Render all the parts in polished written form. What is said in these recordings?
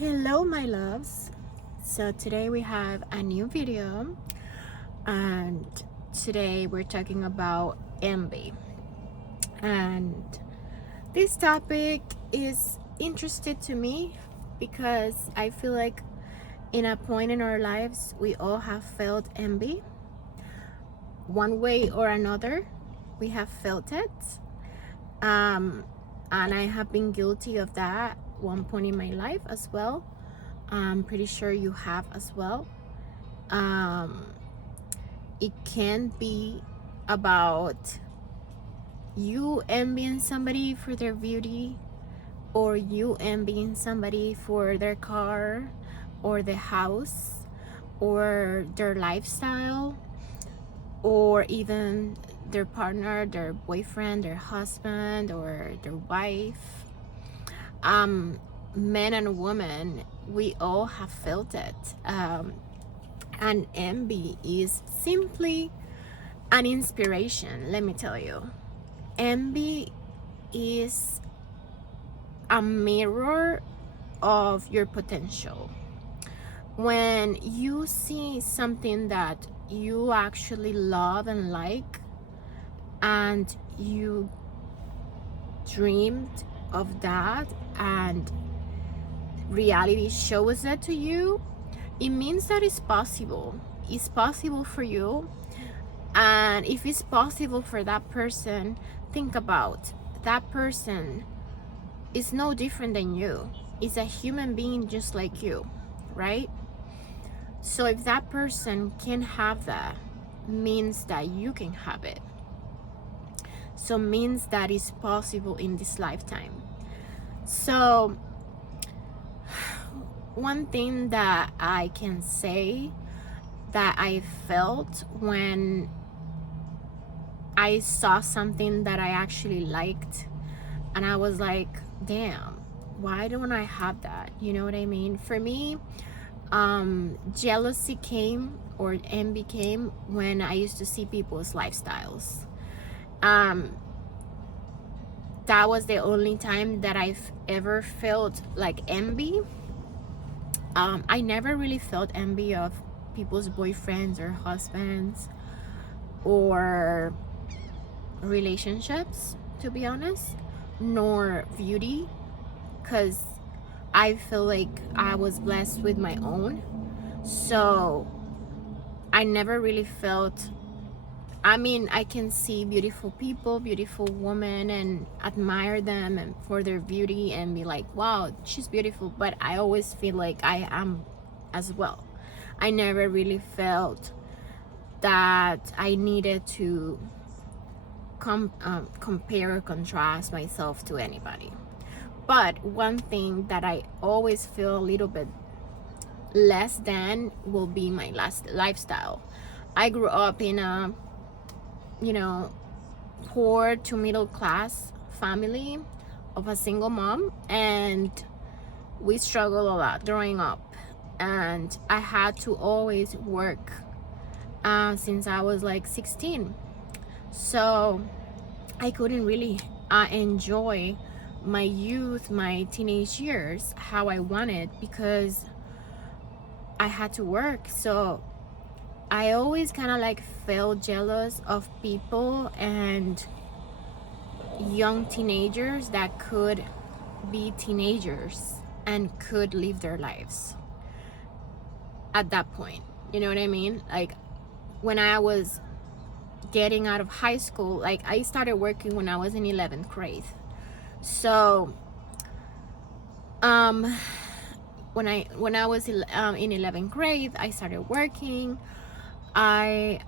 Hello my loves. So today we have a new video, and today we're talking about envy. And this topic is interesting to me because I feel like in a point in our lives we all have felt envy one way or another. We have felt it, um, and I have been guilty of that one point in my life as well. I'm pretty sure you have as well. um, it can be about you envying somebody for their beauty, or you envying somebody for their car or the house or their lifestyle, or even their partner, their boyfriend, their husband, or their wife. Men and women, we all have felt it. And envy is simply an inspiration. Let me tell you, envy is a mirror of your potential. When you see something that you actually love and like, and you dreamed of that, and reality shows it to you, it means that it's possible. It's possible for you. And if it's possible for that person, think about that person is no different than you. It's a human being just like you, right? So if that person can have that, means that you can have it. So means that it's possible in this lifetime. So one thing that I can say that I felt when I saw something that I actually liked, and I was like, damn, why don't I have that? You know what I mean? For me, jealousy came, or envy came, when I used to see people's lifestyles. um that was the only time that I've ever felt like envy. I never really felt envy of people's boyfriends or husbands or relationships, to be honest, nor beauty, because I feel like I was blessed with my own. So I never really felt, I mean, I can see beautiful people, beautiful women, and admire them and for their beauty and be like, wow, she's beautiful. But I always feel like I am as well. I never really felt that I needed to compare or contrast myself to anybody. But one thing that I always feel a little bit less than will be my last lifestyle. I grew up in a, you know, poor to middle class family of a single mom, and we struggled a lot growing up. And I had to always work since I was like 16. So I couldn't really enjoy my youth, my teenage years, how I wanted, because I had to work. So I always kind of like felt jealous of people and young teenagers that could be teenagers and could live their lives at that point. You know what I mean? Like when I was getting out of high school, like I started working when I was in 11th grade. So when I was in 11th grade, I started working. I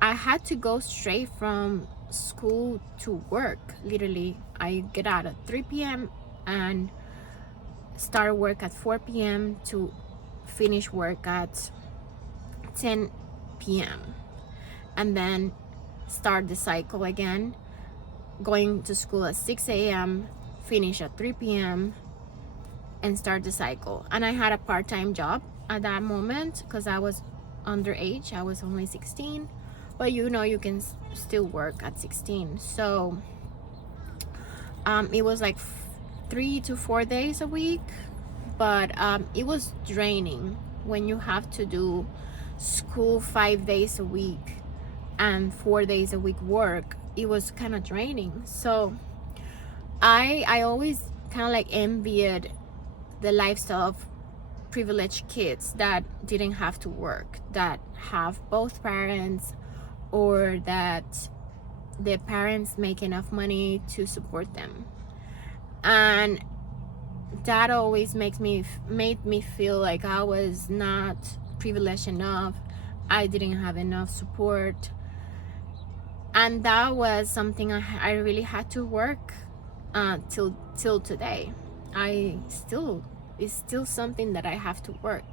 had to go straight from school to work. Literally, I get out at 3 p.m. and start work at 4 p.m. to finish work at 10 p.m. and then start the cycle again, going to school at 6 a.m., finish at 3 p.m. and start the cycle. And I had a part-time job at that moment because I was underage. I was only 16, but you know you can still work at 16. So it was like 3 to 4 days a week, but it was draining when you have to do school 5 days a week and 4 days a week work. It was kind of draining. So I always kind of like envied the lifestyle of privileged kids that didn't have to work, that have both parents, or that the parents make enough money to support them. And that always made me feel like I was not privileged enough. I didn't have enough support, and that was something I really had to work till today. It's still something that I have to work.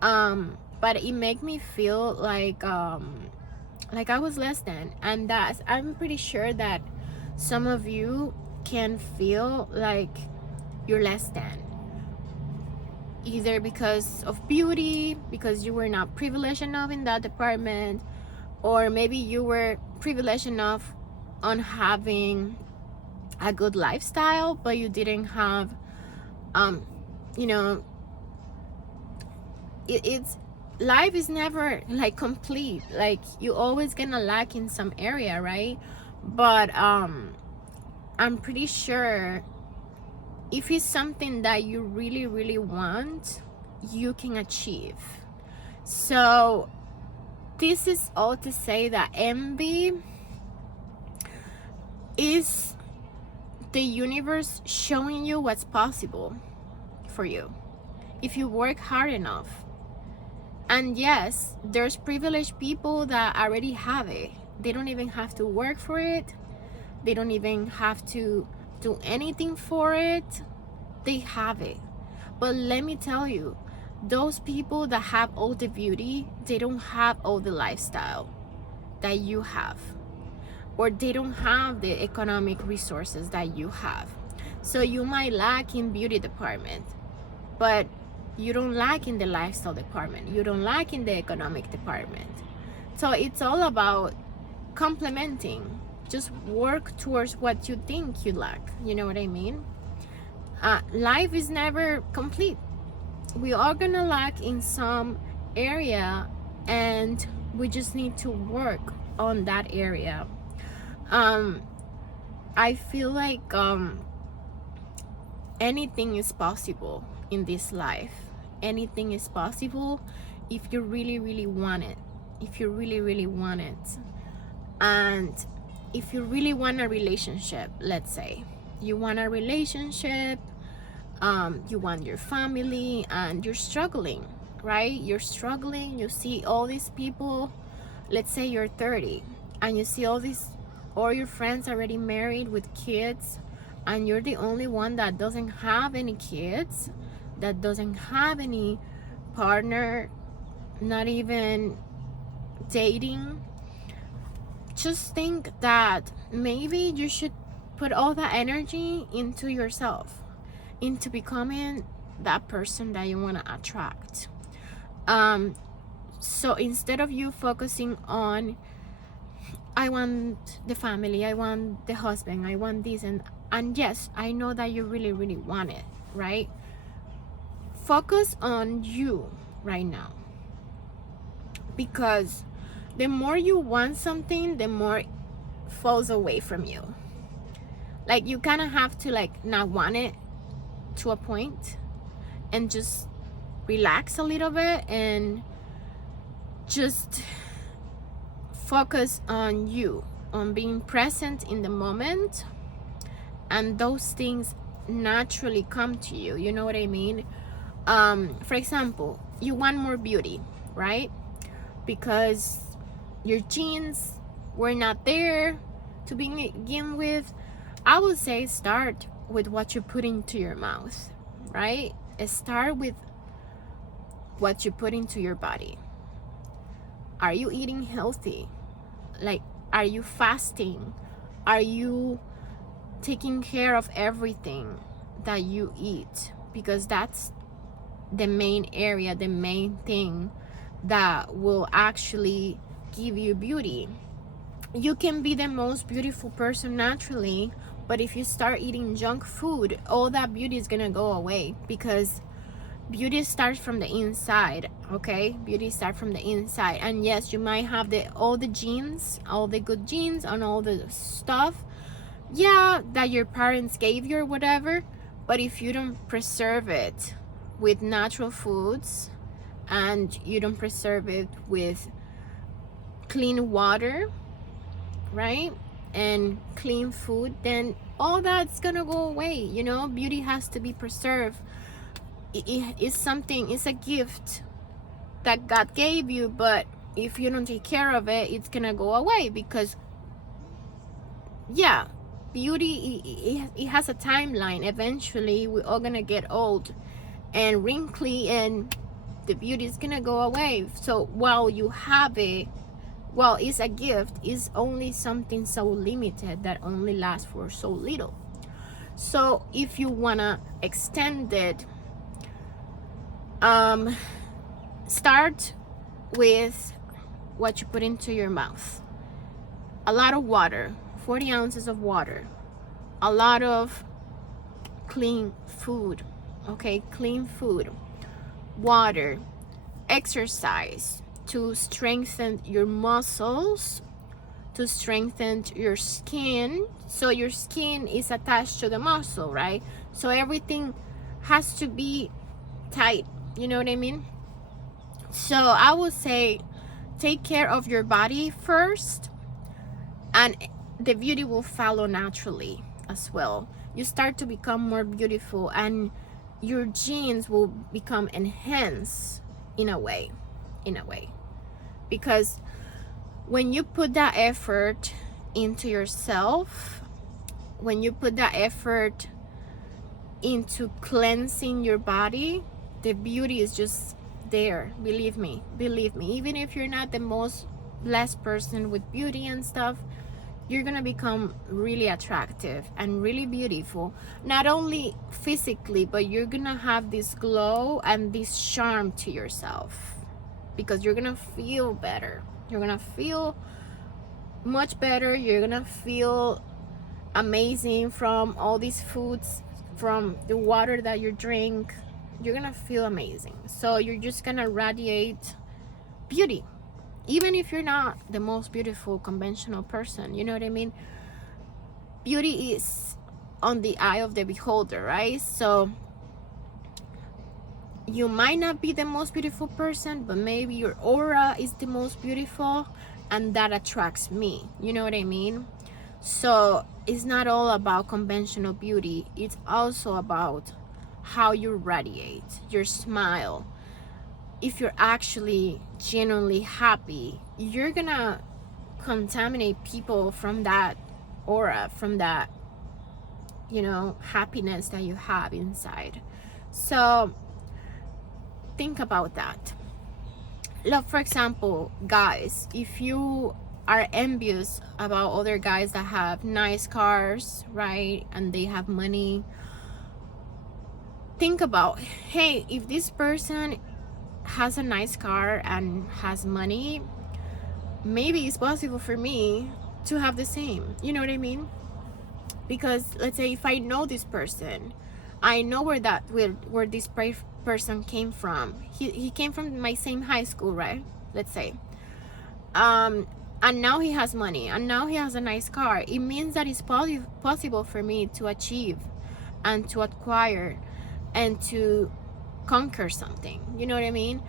But it made me feel like I was less than, and that I'm pretty sure that some of you can feel like you're less than, either because of beauty, because you were not privileged enough in that department, or maybe you were privileged enough on having a good lifestyle, but you didn't have you know, it's life is never like complete. Like, you always gonna lack in some area, right? But I'm pretty sure if it's something that you really, really want, you can achieve. So this is all to say that envy is the universe showing you what's possible for you if you work hard enough. And yes, there's privileged people that already have it. They don't even have to work for it. They don't even have to do anything for it. They have it. But let me tell you, those people that have all the beauty, they don't have all the lifestyle that you have, or they don't have the economic resources that you have. So you might lack in beauty department, but you don't lack in the lifestyle department. You don't lack in the economic department. So it's all about complementing. Just work towards what you think you lack. You know what I mean? Life is never complete. We are gonna lack in some area, and we just need to work on that area. I feel like anything is possible in this life. Anything is possible if you really, really want it. If you really, really want it. And if you really want a relationship, let's say you want a relationship, you want your family, and you're struggling, right? You're struggling. You see all these people. Let's say you're 30 and you see all your friends already married with kids, and you're the only one that doesn't have any kids, that doesn't have any partner, not even dating. Just think that maybe you should put all that energy into yourself, into becoming that person that you want to attract. So instead of you focusing on, I want the family, I want the husband, I want this, and yes, I know that you really, really want it, right? Focus on you right now, because the more you want something, the more it falls away from you. Like, you kind of have to like not want it to a point and just relax a little bit and just focus on you, on being present in the moment, and those things naturally come to you. You know what I mean? For example, you want more beauty, right? Because your genes were not there to begin with. I would say start with what you put into your mouth, right? Start with what you put into your body. Are you eating healthy? Like, are you fasting? Are you taking care of everything that you eat? Because that's the main area, the main thing that will actually give you beauty. You can be the most beautiful person naturally, But if you start eating junk food, all that beauty is gonna go away, because beauty starts from the inside. Okay, beauty starts from the inside. And yes, you might have all the genes, all the good genes, and all the stuff, yeah, that your parents gave you or whatever. But if you don't preserve it with natural foods, and you don't preserve it with clean water, right, and clean food, then all that's gonna go away. You know, beauty has to be preserved. It's something, it's a gift that God gave you, but if you don't take care of it, it's gonna go away. Because yeah, beauty, it has a timeline. Eventually we're all gonna get old and wrinkly, and the beauty is gonna go away. So while you have it, well, it's a gift, it's only something so limited that only lasts for so little. So if you wanna extend it, start with what you put into your mouth. A lot of water, 40 ounces of water, a lot of clean food. Okay, clean food, water, exercise to strengthen your muscles, to strengthen your skin. So your skin is attached to the muscle, right? So everything has to be tight, you know what I mean? So I would say take care of your body first, and the beauty will follow naturally as well. You start to become more beautiful, and your genes will become enhanced in a way, because when you put that effort into yourself, when you put that effort into cleansing your body, the beauty is just there. Believe me, even if you're not the most blessed person with beauty and stuff, you're gonna become really attractive and really beautiful, not only physically, but you're gonna have this glow and this charm to yourself, because you're gonna feel better, you're gonna feel much better, you're gonna feel amazing from all these foods, from the water that you drink. You're gonna feel amazing. So you're just gonna radiate beauty, even if you're not the most beautiful conventional person. You know what I mean? Beauty is on the eye of the beholder, right? So you might not be the most beautiful person, but maybe your aura is the most beautiful, and that attracts me. You know what I mean? So it's not all about conventional beauty, it's also about how you radiate, your smile. If you're actually genuinely happy, you're gonna contaminate people from that aura, from that, you know, happiness that you have inside. So think about that. Look, for example, guys, if you are envious about other guys that have nice cars, right, and they have money, think about, hey, if this person has a nice car and has money, maybe it's possible for me to have the same. You know what I mean? Because let's say if I know this person, I know where this person came from. He came from my same high school, right? Let's say. And now he has money, and now he has a nice car. It means that it's possible for me to achieve and to acquire and to conquer something. You know what I mean?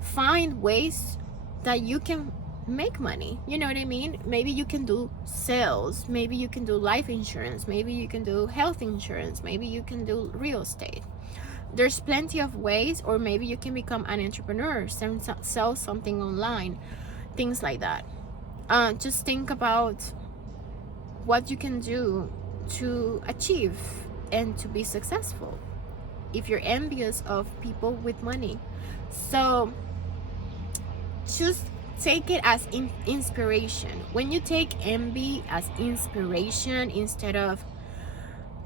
Find ways that you can make money. You know what I mean? Maybe you can do sales, maybe you can do life insurance, maybe you can do health insurance, maybe you can do real estate. There's plenty of ways. Or maybe you can become an entrepreneur, sell something online, things like that. Just think about what you can do to achieve and to be successful if you're envious of people with money. So just take it as inspiration. When you take envy as inspiration instead of,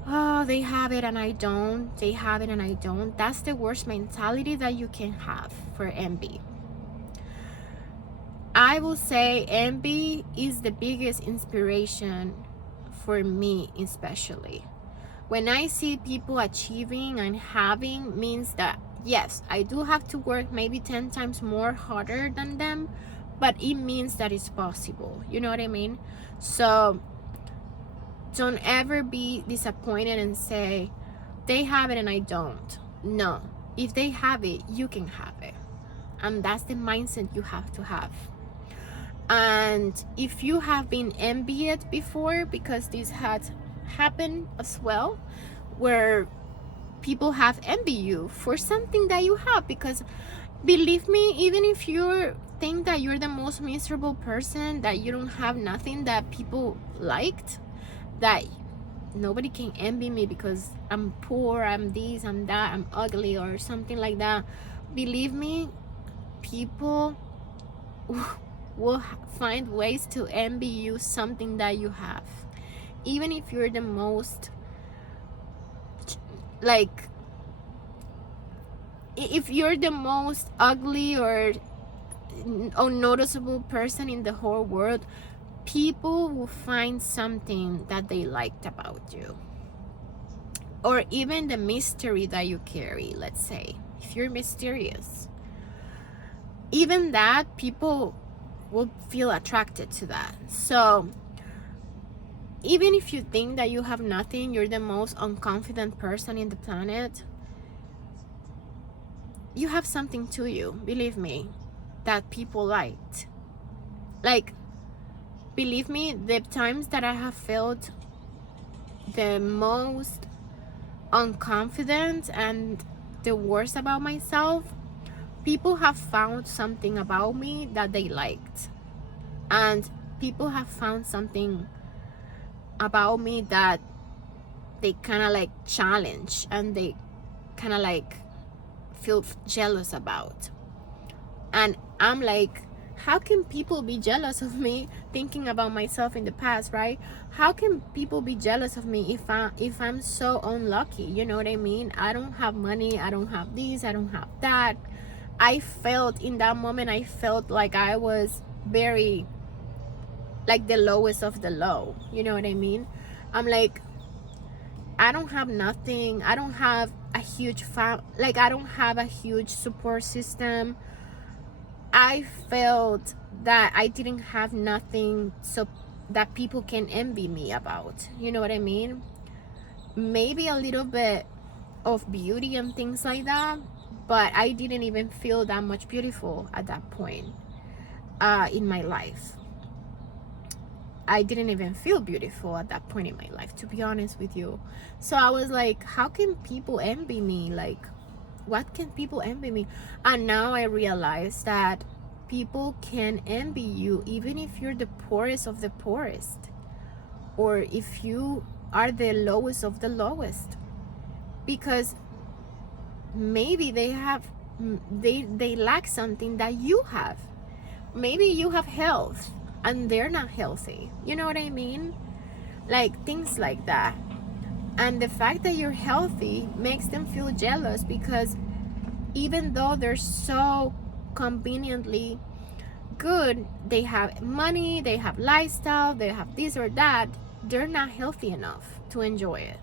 oh, they have it and I don't, they have it and I don't, that's the worst mentality that you can have for envy. I will say envy is the biggest inspiration for me especially. When I see people achieving and having, means that yes, I do have to work maybe 10 times more harder than them, but it means that it's possible. You know what I mean? So don't ever be disappointed and say, they have it and I don't. No. If they have it, you can have it. And that's the mindset you have to have. And if you have been envied before, because this has happened as well, where people have envy you for something that you have, because believe me, even if you think that you're the most miserable person, that you don't have nothing that people liked, that nobody can envy me because I'm poor, I'm this, I'm that, I'm ugly, or something like that, believe me, people will find ways to envy you something that you have. Even if you're the most, like, if you're the most ugly or unnoticeable person in the whole world, people will find something that they liked about you. Or even the mystery that you carry, let's say, if you're mysterious, even that, people will feel attracted to that. So even if you think that you have nothing, you're the most unconfident person in the planet, you have something to you, believe me, that people liked. Like, believe me, the times that I have felt the most unconfident and the worst about myself, people have found something about me that they liked. And people have found something about me that they kind of like challenge, and they kind of like feel jealous about. And I'm like, how can people be jealous of me, thinking about myself in the past, right? How can people be jealous of me if I'm so unlucky? You know what I mean? I don't have money, I don't have this, I don't have that. I felt in that moment, I felt like I was very, like, the lowest of the low. You know what I mean? I'm like, I don't have nothing. I don't have a huge I don't have a huge support system. I felt that I didn't have nothing so that people can envy me about. You know what I mean? Maybe a little bit of beauty and things like that, but I didn't even feel that much beautiful at that point in my life. I didn't even feel beautiful at that point in my life, to be honest with you. So I was like, how can people envy me? Like, what can people envy me? And now I realize that people can envy you even if you're the poorest of the poorest, or if you are the lowest of the lowest, because maybe they lack something that you have. Maybe you have health and they're not healthy. You know what I mean? Like, things like that. And the fact that you're healthy makes them feel jealous, because even though they're so conveniently good, they have money, they have lifestyle, they have this or that, they're not healthy enough to enjoy it.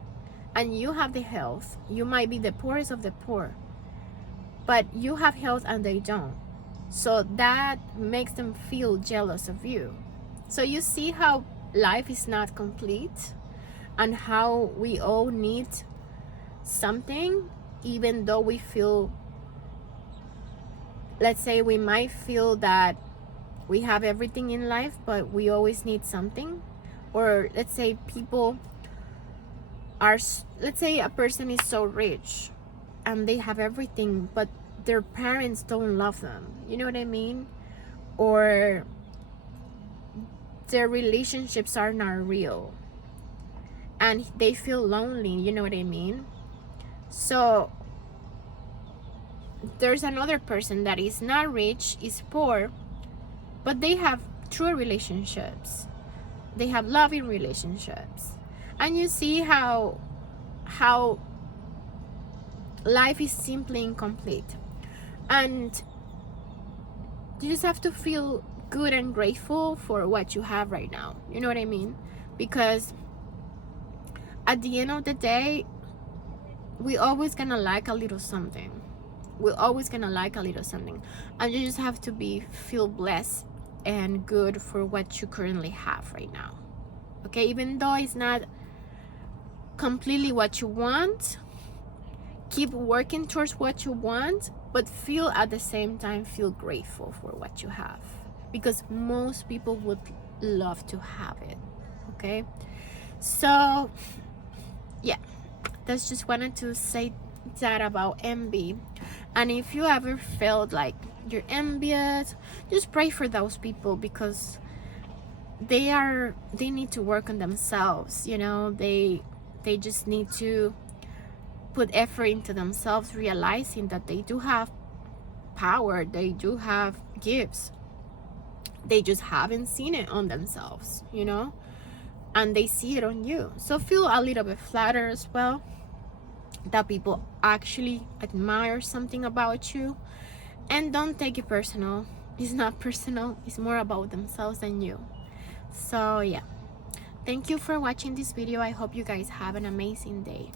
And you have the health. You might be the poorest of the poor, but you have health and they don't. So that makes them feel jealous of you. So you see how life is not complete, and how we all need something, even though we feel, let's say, we might feel that we have everything in life, but we always need something. Or let's say people are, let's say a person is so rich and they have everything, but their parents don't love them. You know what I mean? Or their relationships are not real and they feel lonely. You know what I mean? So there's another person that is not rich, is poor, but they have true relationships, they have loving relationships, and you see how life is simply incomplete. And you just have to feel good and grateful for what you have right now. You know what I mean? Because at the end of the day, we always gonna like a little something. We're always gonna like a little something, and you just have to feel blessed and good for what you currently have right now. Okay, even though it's not completely what you want, keep working towards what you want, but feel at the same time, feel grateful for what you have, because most people would love to have it. Okay, so yeah, that's just wanted to say that about envy. And if you ever felt like you're envious, just pray for those people, because they need to work on themselves. You know, they just need to put effort into themselves, realizing that they do have power, they do have gifts, they just haven't seen it on themselves, you know, and they see it on you. So feel a little bit flattered as well that people actually admire something about you, and don't take it personal. It's not personal, it's more about themselves than you. So yeah, thank you for watching this video. I hope you guys have an amazing day.